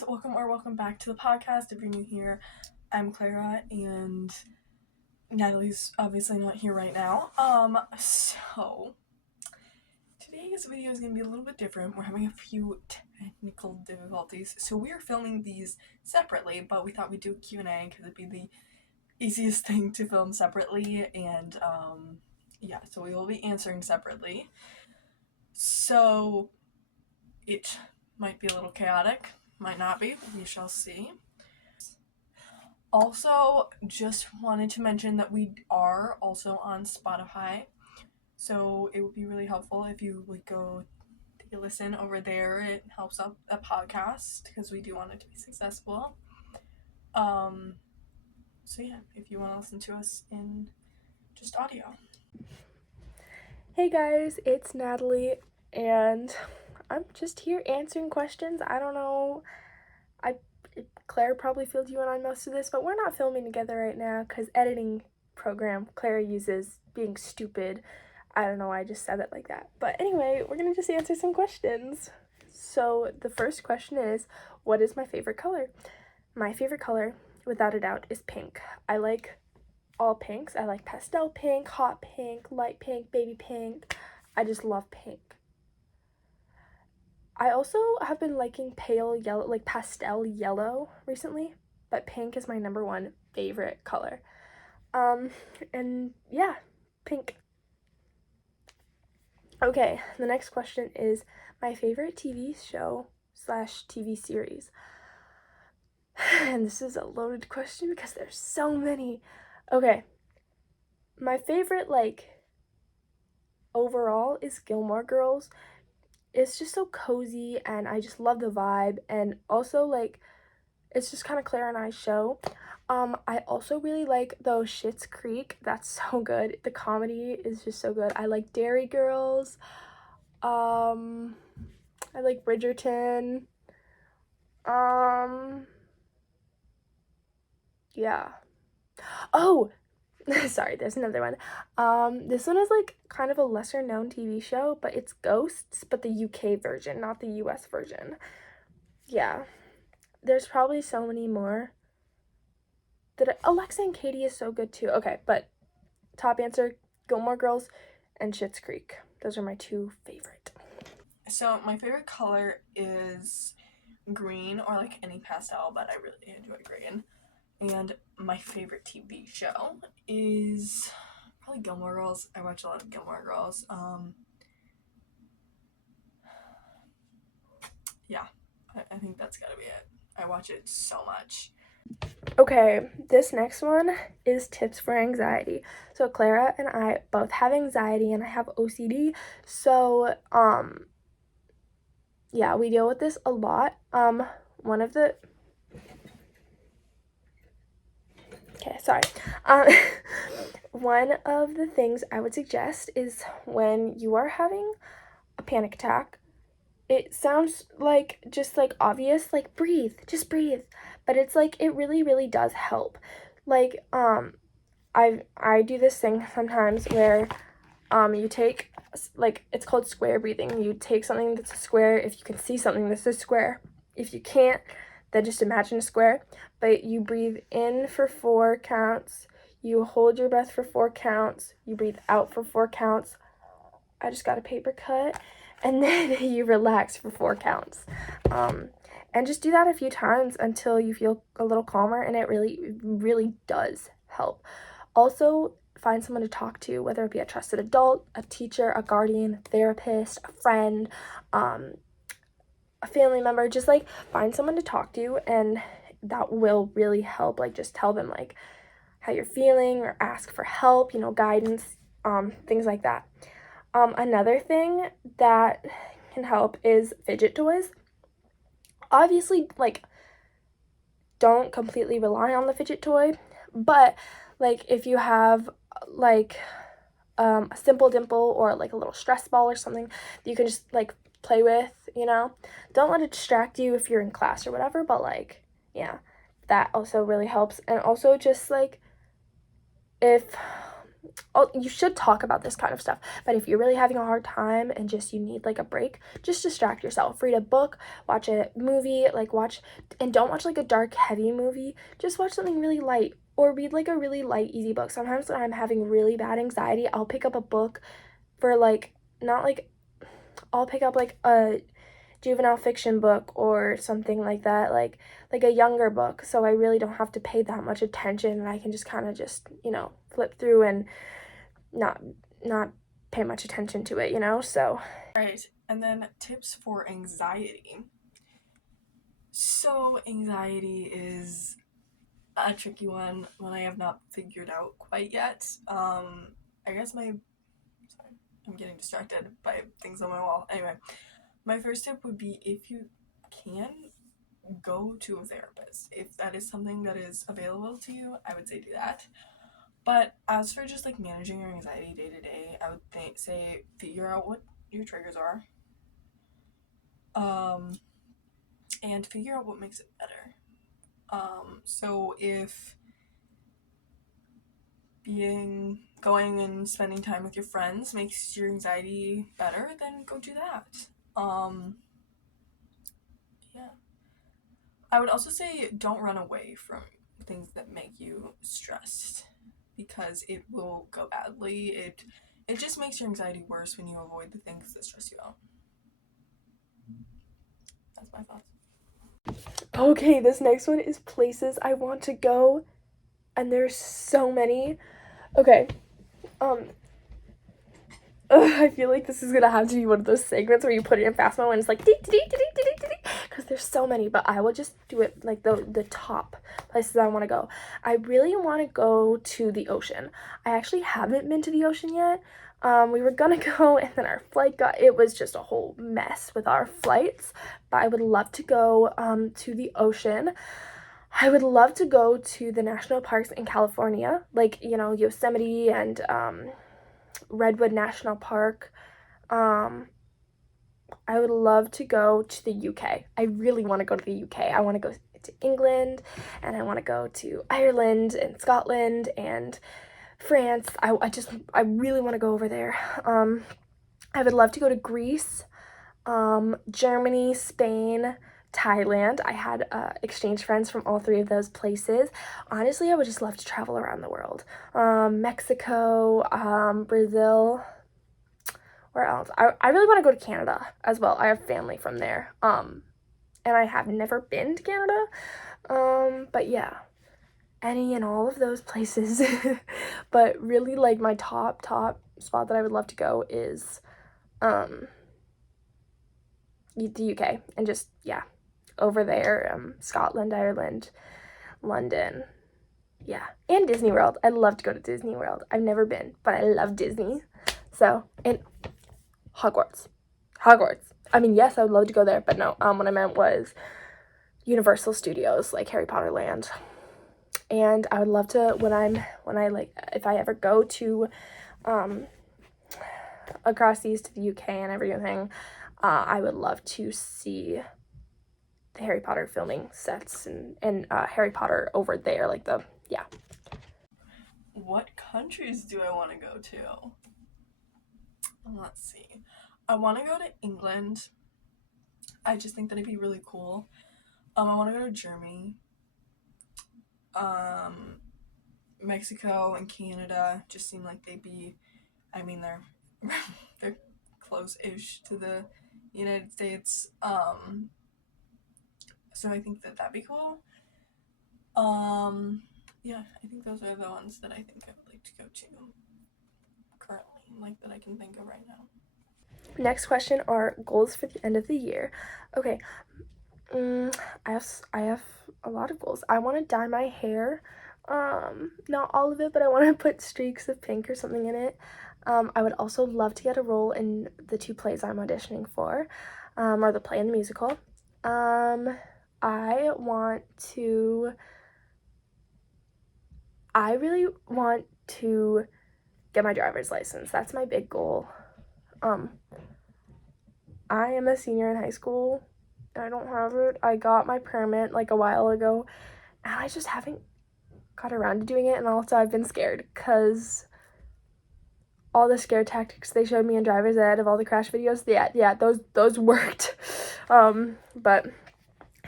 guys, welcome back to the podcast. If you're new here, I'm Clara and Natalie's obviously not here right now. So today's video is gonna be a little bit different. We're having a few technical difficulties, so we are filming these separately, but we thought we'd do a Q&A because it'd be the easiest thing to film separately, and yeah, so we will be answering separately. So it might be a little chaotic. Might not be, we shall see. Also, just wanted to mention that we are also on Spotify, so it would be really helpful if you would go take a listen over there. It helps out the podcast because we do want it to be successful. So yeah, if you want to listen to us in just audio. Hey guys, it's Natalie, and I'm just here answering questions. I don't know, Claire probably filled you in on most of this, but we're not filming together right now because editing program Claire uses being stupid. I don't know why I just said it like that. But anyway, we're gonna just answer some questions. So the first question is, what is my favorite color? My favorite color, without a doubt, is pink. I like all pinks. I like pastel pink, hot pink, light pink, baby pink. I just love pink. I also have been liking pale yellow, like pastel yellow recently, but pink is my number one favorite color. And yeah, pink. Okay, the next question is my favorite TV show / TV series. And this is a loaded question because there's so many. Okay, my favorite, overall is Gilmore Girls. It's just so cozy and I just love the vibe, and also it's just kind of Claire and I's show. I also really like though Schitt's Creek. That's so good. The comedy is just so good. I like Dairy Girls. I like Bridgerton. Yeah. Oh, sorry, there's another one. This one is kind of a lesser known TV show, but it's Ghosts, but the UK version, not the US version. Yeah. There's probably so many more. Alexa and Katie is so good too. Okay, but top answer, Gilmore Girls and Schitt's Creek. Those are my two favorite. So my favorite color is green, or like any pastel, but I really enjoy green. And my favorite TV show is probably Gilmore Girls. I watch a lot of Gilmore Girls. Yeah, I think that's gotta be it. I watch it so much. Okay, this next one is tips for anxiety. So Clara and I both have anxiety and I have OCD. So, yeah, we deal with this a lot. One of the one of the things I would suggest is when you are having a panic attack, it sounds just obvious, breathe, just breathe, but it's it really, really does help. I do this thing sometimes where you take it's called square breathing. You take something that's a square if you can see something that's a square. If you can't, then just imagine a square. But you breathe in for 4 counts, you hold your breath for 4 counts, you breathe out for 4 counts. I just got a paper cut. And then you relax for 4 counts. And just do that a few times until you feel a little calmer, and it really, really does help. Also, find someone to talk to, whether it be a trusted adult, a teacher, a guardian, therapist, a friend, a family member. Just find someone to talk to, and that will really help. Just tell them how you're feeling, or ask for help, guidance, things like that. Another thing that can help is fidget toys. Obviously, don't completely rely on the fidget toy, but if you have a simple dimple or a little stress ball or something that you can just play with, don't let it distract you if you're in class or whatever, but yeah, that also really helps. And also just if you should talk about this kind of stuff, but if you're really having a hard time and just you need like a break, just distract yourself. Read a book, watch a movie, and don't watch like a dark, heavy movie. Just watch something really light, or read like a really light, easy book. Sometimes when I'm having really bad anxiety, I'll pick up a book for I'll pick up like a juvenile fiction book or something like that, like a younger book, so I really don't have to pay that much attention, and I can just kind of just, flip through and not pay much attention to it, so. Right, and then tips for anxiety. So anxiety is a tricky one I have not figured out quite yet. I guess sorry, I'm getting distracted by things on my wall. Anyway, my first tip would be, if you can, go to a therapist. If that is something that is available to you, I would say do that. But as for just like managing your anxiety day to day, I would say figure out what your triggers are, and figure out what makes it better. So if going and spending time with your friends makes your anxiety better, then go do that. Yeah. I would also say don't run away from things that make you stressed, because it will go badly. It just makes your anxiety worse when you avoid the things that stress you out. That's my thoughts. Okay, this next one is places I want to go, and there's so many. Okay, I feel like this is gonna have to be one of those segments where you put it in fast mode and it's like because there's so many, but I will just do it like the top places I want to go. I really want to go to the ocean. I actually haven't been to the ocean yet. We were gonna go, and then our flight it was just a whole mess with our flights, but I would love to go to the ocean. I would love to go to the national parks in California, like, Yosemite and Redwood National Park. I would love to go to the UK. I really want to go to the UK. I want to go to England, and I want to go to Ireland and Scotland and France. I really want to go over there. I would love to go to Greece, Germany, Spain, Thailand. I had exchange friends from all three of those places. Honestly, I would just love to travel around the world. Mexico, Brazil. Where else? I really want to go to Canada as well. I have family from there. And I have never been to Canada. But yeah, any and all of those places. But really, like, my top spot that I would love to go is the UK, and just, yeah, over there, Scotland, Ireland, London, yeah, and Disney World. I'd love to go to Disney World. I've never been, but I love Disney. So, and Hogwarts. I mean, yes, I would love to go there, but no, what I meant was Universal Studios, like Harry Potter Land. And I would love to, if I ever go to, across seas to the UK and everything, I would love to see the Harry Potter filming sets and Harry Potter over there, yeah. What countries do I want to go to? Let's see. I want to go to England. I just think that it'd be really cool. I want to go to Germany. Mexico and Canada just seem like they'd be, I mean, they're close-ish to the United States. So I think that'd be cool. Yeah, I think those are the ones that I think I would like to go to currently, like, that I can think of right now. Next question are goals for the end of the year. Okay, I have a lot of goals. I want to dye my hair, not all of it, but I want to put streaks of pink or something in it. I would also love to get a role in the 2 plays I'm auditioning for, or the play and the musical. I really want to get my driver's license. That's my big goal. I am a senior in high school. I don't have it. I got my permit like a while ago, and I just haven't got around to doing it. And also, I've been scared because all the scare tactics they showed me in driver's ed of all the crash videos, yeah, those worked. But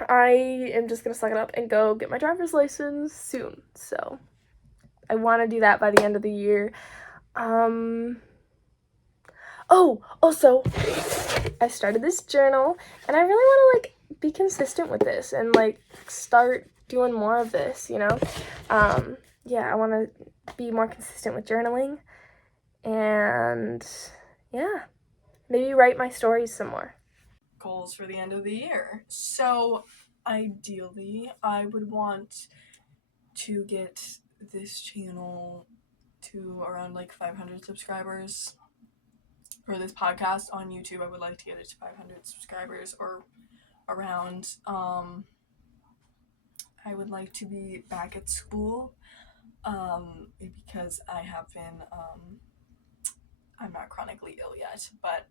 I am just gonna suck it up and go get my driver's license soon. So I want to do that by the end of the year. Oh, also, I started this journal, and I really want to, like, be consistent with this and, like, start doing more of this, you know? Yeah, I want to be more consistent with journaling, and, yeah, maybe write my stories some more. Goals for the end of the year. So, ideally, I would want to get this channel to around, like, 500 subscribers. For this podcast on YouTube, I would like to get it to 500 subscribers or around. I would like to be back at school because I have been, I'm not chronically ill yet, but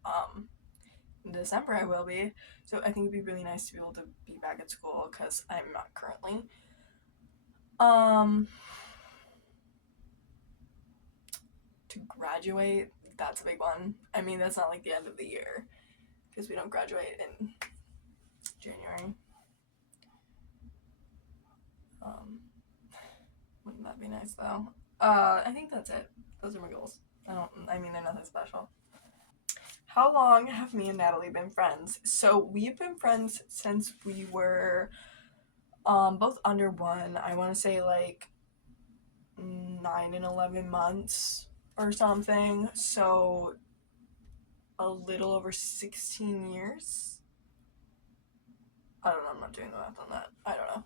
in December I will be. So I think it'd be really nice to be able to be back at school because I'm not currently. To graduate, that's a big one. I mean, that's not like the end of the year because we don't graduate in January. Wouldn't that be nice though? I think that's it. Those are my goals. I mean, they're nothing special. How long have me and Natalie been friends? So we've been friends since we were both under one. I want to say like 9 and 11 months or something. So a little over 16 years. I don't know. I'm not doing the math on that. I don't know.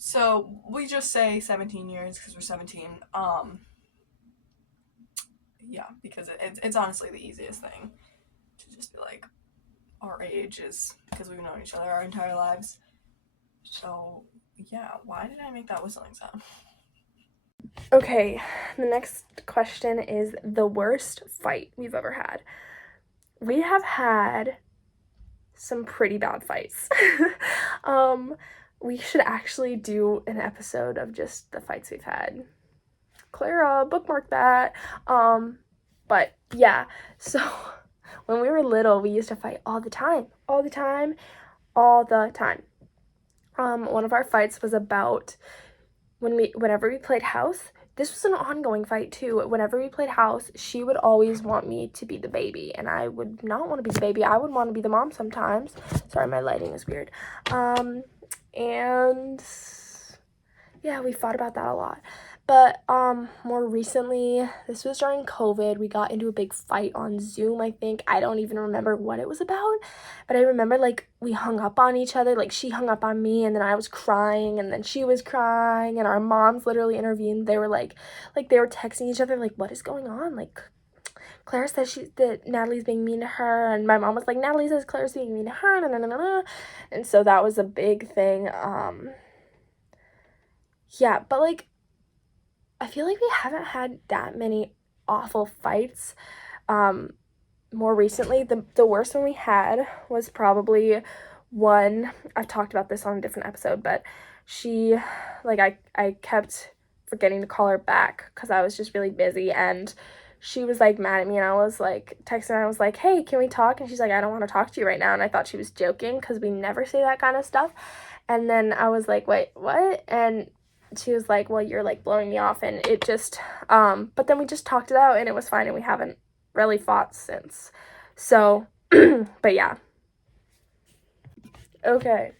So we just say 17 years because we're 17. Yeah, because it's honestly the easiest thing to just be like, our age is because we've known each other our entire lives. So yeah, why did I make that whistling sound? Okay, the next question is the worst fight we've ever had. We have had some pretty bad fights. We should actually do an episode of just the fights we've had. Clara, bookmark that. But yeah, so when we were little, we used to fight all the time. One of our fights was about whenever we played house. This was an ongoing fight too. Whenever we played house, she would always want me to be the baby, and I would not want to be the baby. I would want to be the mom sometimes. Sorry, my lighting is weird. And yeah, we fought about that a lot. But more recently, this was during COVID, we got into a big fight on Zoom, I think. I don't even remember what it was about, but I remember, like, we hung up on each other. Like, she hung up on me, and then I was crying, and then she was crying, and our moms literally intervened. They were like they were texting each other, like, what is going on? Like, Claire says that Natalie's being mean to her, and my mom was like, Natalie says Claire's being mean to her, nah. And so that was a big thing. Yeah, but, like, I feel like we haven't had that many awful fights. More recently, the worst one we had was probably one, I've talked about this on a different episode, but she, like, I kept forgetting to call her back because I was just really busy, and she was, like, mad at me, and I was, like, texting her, I was like, hey, can we talk? And she's like, I don't want to talk to you right now, and I thought she was joking because we never say that kind of stuff. And then I was like, wait, what? And she was like, well, you're, like, blowing me off, and it just, but then we just talked it out, and it was fine, and we haven't really fought since. So, but yeah. Okay,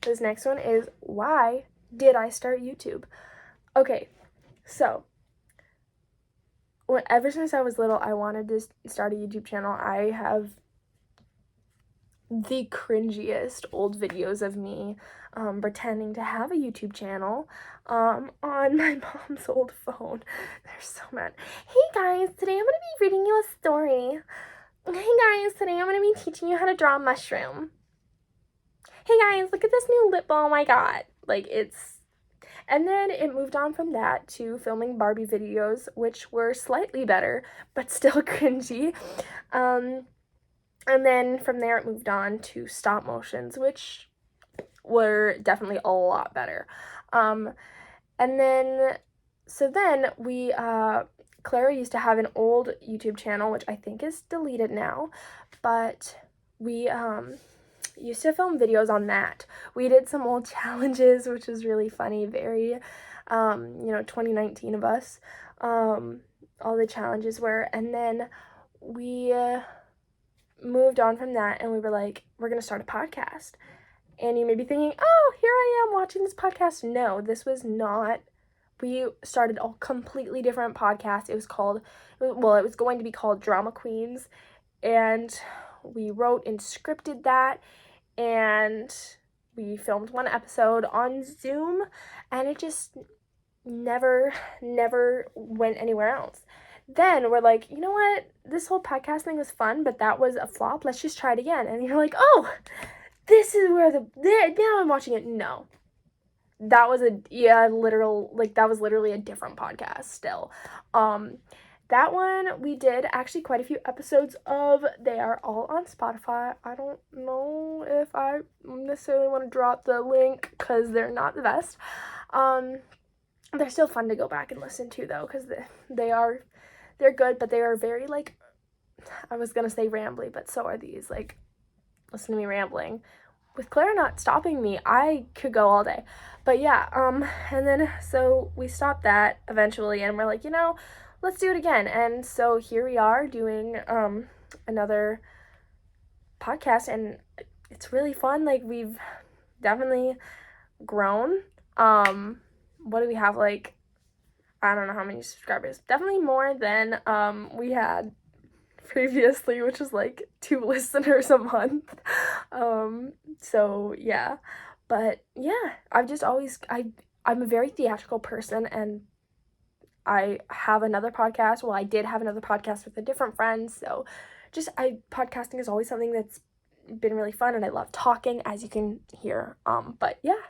this next one is, why did I start YouTube? Okay, so, ever since I was little, I wanted to start a YouTube channel. I have the cringiest old videos of me pretending to have a YouTube channel on my mom's old phone. They're so mad. Hey guys, today I'm going to be reading you a story. Hey guys, today I'm going to be teaching you how to draw a mushroom. Hey guys, look at this new lip balm I got. Like, it's... And then it moved on from that to filming Barbie videos, which were slightly better, but still cringy. And then from there it moved on to stop motions, which were definitely a lot better. And then, so then we Clara used to have an old YouTube channel, which I think is deleted now, but we used to film videos on that. We did some old challenges, which was really funny, very 2019 of us. All the challenges were, and then we moved on from that, and we were like, we're gonna start a podcast. And you may be thinking, oh, here I am watching this podcast. No, this was not. We started a completely different podcast. It was going to be called Drama Queens, and we wrote and scripted that, and we filmed one episode on Zoom, and it just never went anywhere else. Then we're like, you know what? This whole podcast thing was fun, but that was a flop. Let's just try it again. And you're like, oh, this is where now I'm watching it. No. That was that was literally a different podcast still. That one we did actually quite a few episodes of. They are all on Spotify. I don't know if I necessarily want to drop the link because they're not the best. They're still fun to go back and listen to though, because they're good, but they are very I was gonna say rambly, but so are these. Listen to me rambling. With Clara not stopping me, I could go all day. But yeah, and then so we stopped that eventually, and we're like, let's do it again. And so here we are doing another podcast, and it's really fun. We've definitely grown. What do we have? I don't know how many subscribers. Definitely more than we had previously, which was 2 listeners a month. So yeah. But yeah, I'm a very theatrical person, and I have another podcast. Well, I did have another podcast with a different friend, so podcasting is always something that's been really fun, and I love talking, as you can hear. But yeah.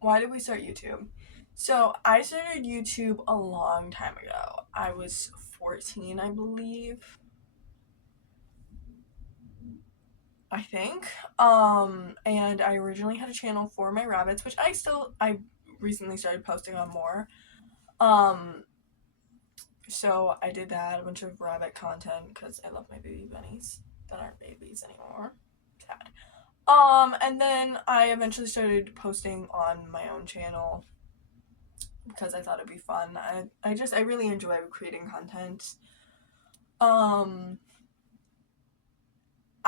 Why did we start YouTube? So I started YouTube a long time ago. I was 14, I believe. I think. And I originally had a channel for my rabbits, which I recently started posting on more. So I did that, a bunch of rabbit content, because I love my baby bunnies that aren't babies anymore. Sad. And then I eventually started posting on my own channel because I thought it'd be fun. I really enjoy creating content.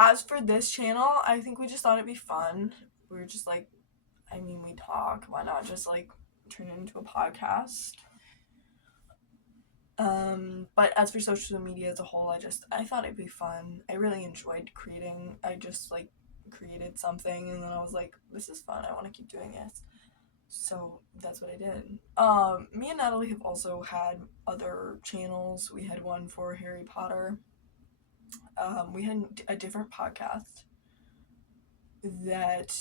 As for this channel, I think we just thought it'd be fun. We were just we talk. Why not just turn it into a podcast? But as for social media as a whole, I thought it'd be fun. I really enjoyed creating. I just created something, and then I was like, this is fun. I want to keep doing this. So that's what I did. Me and Natalie have also had other channels. We had one for Harry Potter. We had a different podcast that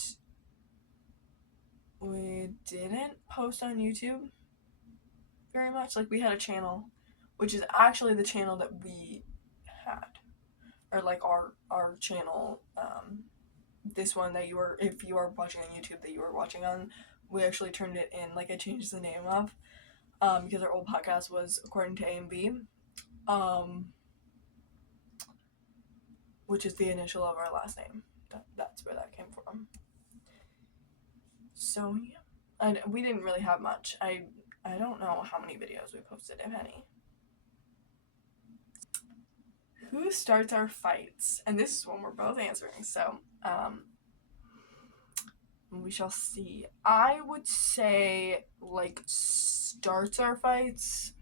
we didn't post on YouTube very much. We had a channel, which is actually the channel that we had, or our channel, this one that if you are watching on YouTube that you were watching on, we actually turned it in, I changed the name of, because our old podcast was According to A and B, which is the initial of our last name. That's where that came from. So yeah, and we didn't really have much. I don't know how many videos we posted, if any. Who starts our fights? And this is one we're both answering, so we shall see. I would say starts our fights.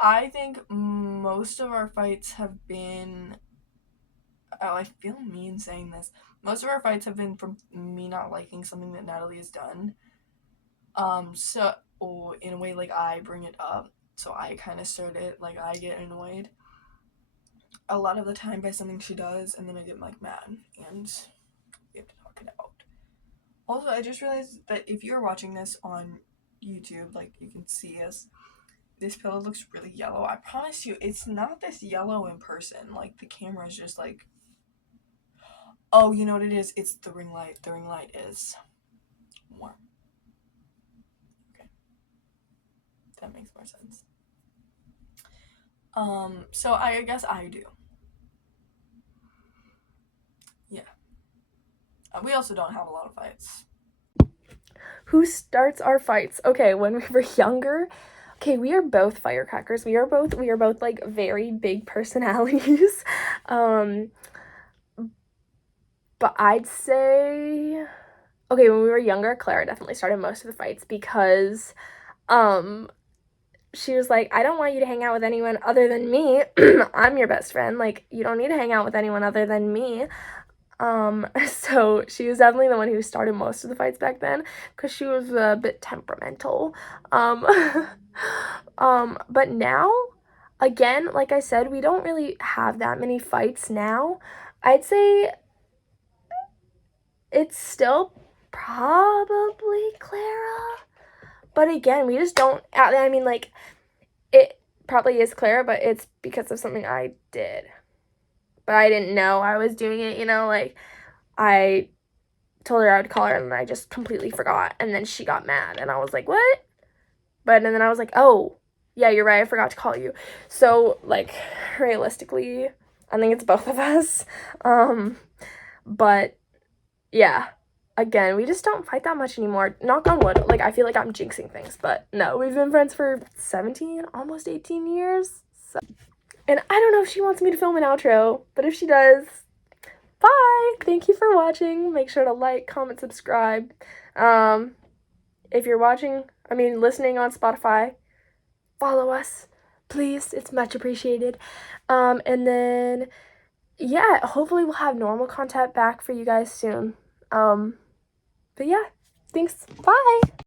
I think most of our fights have been, I feel mean saying this. Most of our fights have been from me not liking something that Natalie has done. Or in a way, I bring it up, so I kind of start it, I get annoyed a lot of the time by something she does, and then I get mad, and we have to talk it out. Also, I just realized that if you're watching this on YouTube, you can see us, this pillow looks really yellow. I promise you, it's not this yellow in person. The camera is just oh, you know what it is? It's the ring light. The ring light is warm. Okay. That makes more sense. So I guess I do. Yeah. We also don't have a lot of fights. Who starts our fights? Okay, when we were younger, okay, we are both firecrackers. We are both like very big personalities. But I'd say, okay, when we were younger, Clara definitely started most of the fights because she was like, I don't want you to hang out with anyone other than me. I'm your best friend. Like, you don't need to hang out with anyone other than me. So she was definitely the one who started most of the fights back then because she was a bit temperamental. Um, but now, again, like I said, we don't really have that many fights now. I'd say it's still probably Clara, but again, we just don't, I mean, like, it probably is Clara, but it's because of something I did. But I didn't know I was doing it, like, I told her I would call her and I just completely forgot, and then she got mad and I was like, what? And then I was like, oh yeah, you're right, I forgot to call you. So like, realistically, I think it's both of us. But yeah, again, we just don't fight that much anymore. Knock on wood. Like, I feel like I'm jinxing things, but no, we've been friends for 17, almost 18 years. So. And I don't know if she wants me to film an outro, but if she does, bye! Thank you for watching. Make sure to like, comment, subscribe. If you're listening on Spotify, follow us, please. It's much appreciated. And then, yeah, hopefully we'll have normal content back for you guys soon. But yeah, thanks. Bye!